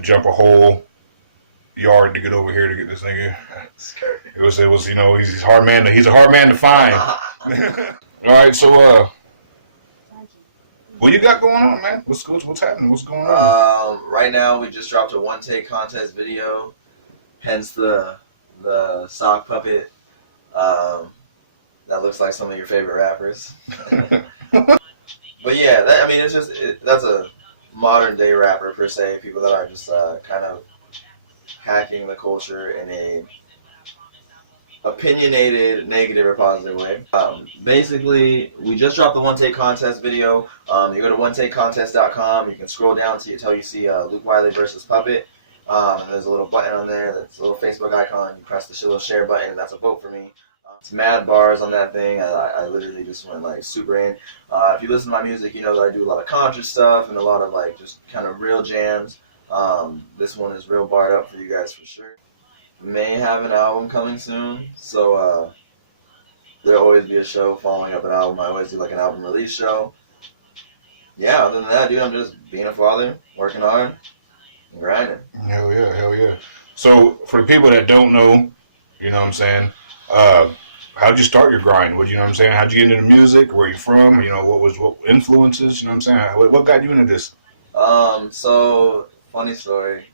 to jump a whole yard to get over here to get this nigga. It was, you know, he's a hard man. He's a hard man to find. All right, so what you got going on, man? What's happening? What's going on? Right now we just dropped a one-take contest video, hence the sock puppet. That looks like some of your favorite rappers. But yeah, that's a modern day rapper per se. People that are just kind of hacking the culture in a opinionated, negative or positive way. Basically, we just dropped the one-take contest video. You go to onetakecontest.com. You can scroll down until you see Luke Wiley versus Puppet. There's a little button on there. That's a little Facebook icon. You press the little share button. That's a vote for me. It's mad bars on that thing. I literally just went like super in. If you listen to my music, you know that I do a lot of conscious stuff and a lot of like just kind of real jams. This one is real barred up for you guys for sure. May have an album coming soon, so there'll always be a show following up an album. I always do like an album release show. Yeah, other than that, dude, I'm just being a father, working hard, and grinding. Hell yeah. So for the people that don't know, you know what I'm saying, how'd you start your grind? You know what I'm saying? How'd you get into music? Where you from? You know, what influences? You know what I'm saying? What got you into this? So funny story.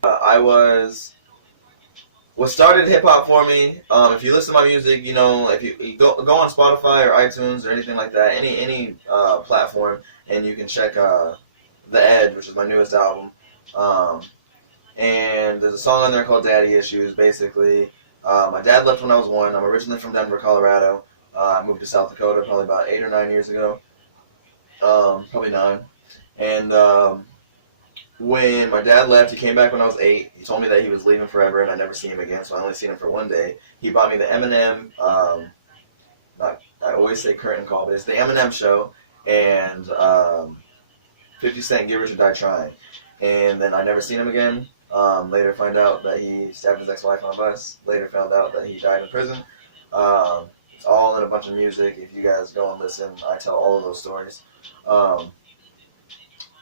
What started hip hop for me? If you listen to my music, you know, if you go on Spotify or iTunes or anything like that, any platform, and you can check The Edge, which is my newest album. And there's a song on there called Daddy Issues. Basically, my dad left when I was 1. I'm originally from Denver, Colorado. I moved to South Dakota probably about 8 or 9 years ago. Probably 9. And when my dad left, he came back when I was 8. He told me that he was leaving forever, and I never seen him again, so I only seen him for one day. He bought me the Eminem, I always say curtain call, but it's the Eminem show, and 50 Cent, Give Rich or Die Trying. And then I never seen him again. Later find out that he stabbed his ex-wife on a bus. Later found out that he died in prison. It's all in a bunch of music. If you guys go and listen, I tell all of those stories.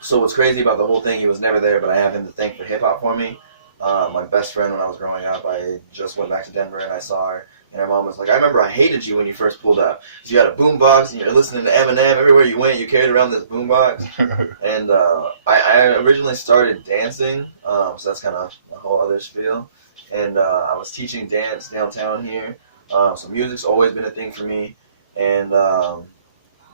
So what's crazy about the whole thing, he was never there, but I have him to thank for hip-hop for me. My best friend when I was growing up, I just went back to Denver and I saw her, and her mom was like, I remember I hated you when you first pulled up. You had a boombox and you're listening to Eminem. Everywhere you went, you carried around this boombox. And I originally started dancing, so that's kind of a whole other spiel. And I was teaching dance downtown here. So music's always been a thing for me. And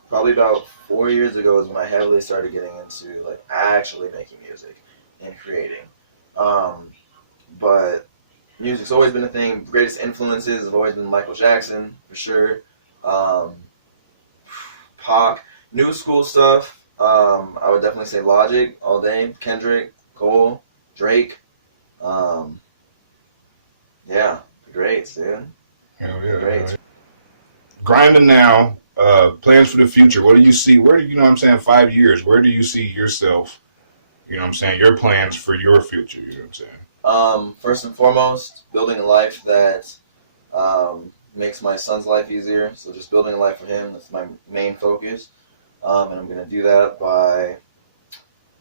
probably about 4 years ago is when I heavily started getting into like actually making music and creating. But music's always been a thing. Greatest influences have always been Michael Jackson, for sure. Pac. New school stuff, I would definitely say Logic all day. Kendrick, Cole, Drake. Yeah, the greats, dude. Hell yeah. Greats. Grinding now. Plans for the future. What do you see? Where do you know what I'm saying? 5 years. Where do you see yourself? You know what I'm saying? Your plans for your future. You know what I'm saying? First and foremost, building a life that makes my son's life easier. So just building a life for him. That's my main focus. And I'm going to do that by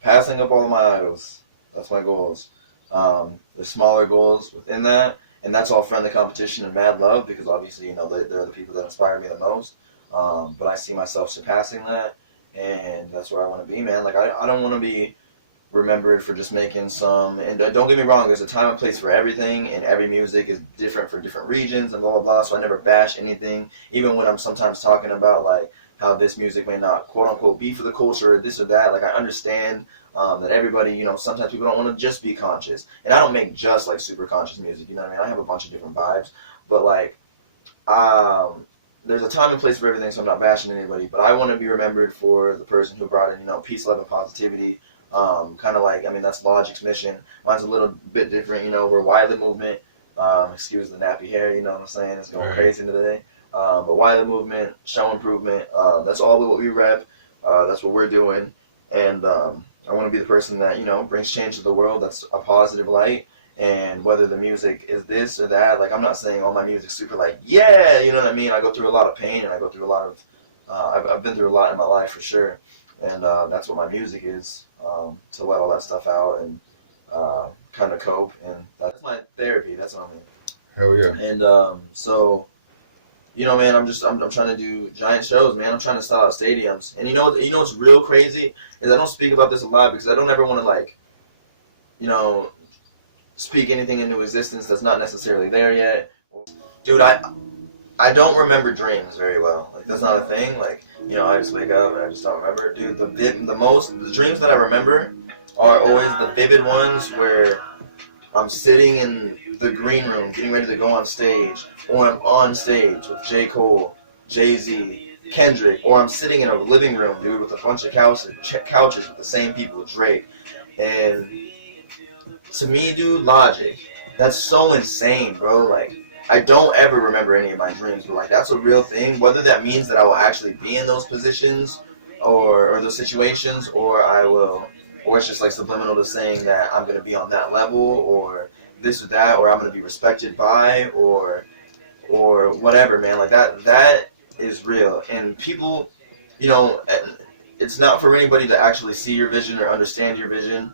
passing up all of my idols. That's my goals. There's smaller goals within that. And that's all friendly competition and mad love because obviously, you know, they're the people that inspire me the most. But I see myself surpassing that, and that's where I want to be, man. Like, I don't want to be remembered for just making some, and don't get me wrong, there's a time and place for everything, and every music is different for different regions, and blah, blah, blah, so I never bash anything, even when I'm sometimes talking about, like, how this music may not, quote-unquote, be for the culture, or this or that. Like, I understand that everybody, you know, sometimes people don't want to just be conscious, and I don't make just, like, super conscious music, you know what I mean? I have a bunch of different vibes, but, like, there's a time and place for everything, so I'm not bashing anybody, but I want to be remembered for the person who brought in, you know, peace, love, and positivity. Kind of like, I mean, that's Logic's mission. Mine's a little bit different, you know, we're Wiley movement. Excuse the nappy hair, you know what I'm saying? It's going crazy today. But Wiley movement, show improvement, that's all what we rep. That's what we're doing. And I want to be the person that, you know, brings change to the world. That's a positive light. And whether the music is this or that, like, I'm not saying all my music's super, like, yeah, you know what I mean? I go through a lot of pain, and I go through a lot of, I've been through a lot in my life, for sure. And that's what my music is, to let all that stuff out and kind time to cope, and that's my therapy. That's what I mean. Hell yeah. And so, you know, man, I'm trying to do giant shows, man. I'm trying to sell out stadiums. And you know what's real crazy is I don't speak about this a lot because I don't ever want to, like, you know, speak anything into existence that's not necessarily there yet. Dude, I don't remember dreams very well. Like, that's not a thing. Like, you know, I just wake up and I just don't remember. Dude, the dreams that I remember are always the vivid ones where I'm sitting in the green room getting ready to go on stage, or I'm on stage with J. Cole, Jay-Z, Kendrick, or I'm sitting in a living room, dude, with a bunch of couches with the same people, Drake. And to me, dude, Logic, that's so insane, bro. Like, I don't ever remember any of my dreams, but like, that's a real thing. Whether that means that I will actually be in those positions or those situations, or it's just like subliminal to saying that I'm going to be on that level, or this or that, or I'm going to be respected by, or whatever, man. Like, that is real. And people, you know, it's not for anybody to actually see your vision or understand your vision.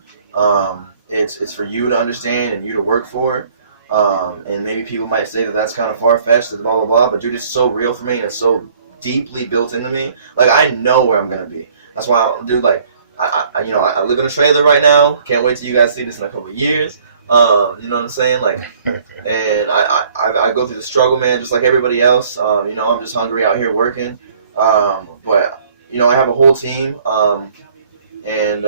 It's for you to understand and you to work for. And maybe people might say that that's kind of far-fetched and blah, blah, blah, but dude, it's so real for me and it's so deeply built into me. Like, I know where I'm going to be. That's why, dude, like, I live in a trailer right now. Can't wait till you guys see this in a couple of years. You know what I'm saying? Like, and I go through the struggle, man, just like everybody else. You know, I'm just hungry out here working. But, you know, I have a whole team. And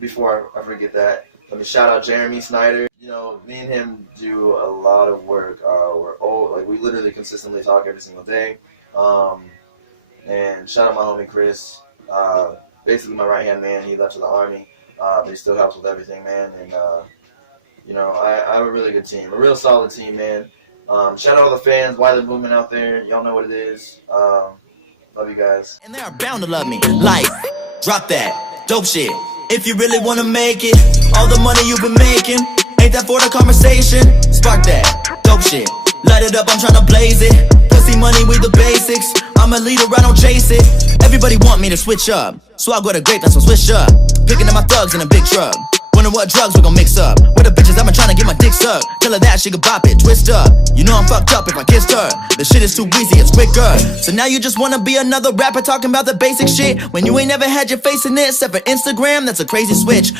before I forget that, let me shout out Jeremy Snyder. You know, me and him do a lot of work. We literally consistently talk every single day. And shout out my homie Chris. Basically my right-hand man. He left for the Army, but he still helps with everything, man. And, you know, I have a really good team. A real solid team, man. Shout out all the fans, Wiley movement out there. Y'all know what it is. Love you guys. And they are bound to love me. Like, drop that. Dope shit. If you really wanna make it, all the money you've been making, ain't that for the conversation? Spark that. Dope shit. Light it up, I'm tryna blaze it. Pussy money with the basics. I'm a leader, I don't chase it. Everybody want me to switch up, so I'll go to great, that's what switch up. Picking up my thugs in a big truck. Wonder what drugs we gon' mix up. With the bitches, I've been tryna get my dick sucked. Tell her that she could bop it, twist up. You know I'm fucked up if I kissed her. The shit is too easy, it's quicker. So now you just wanna be another rapper talking about the basic shit when you ain't never had your face in it except for Instagram, that's a crazy switch.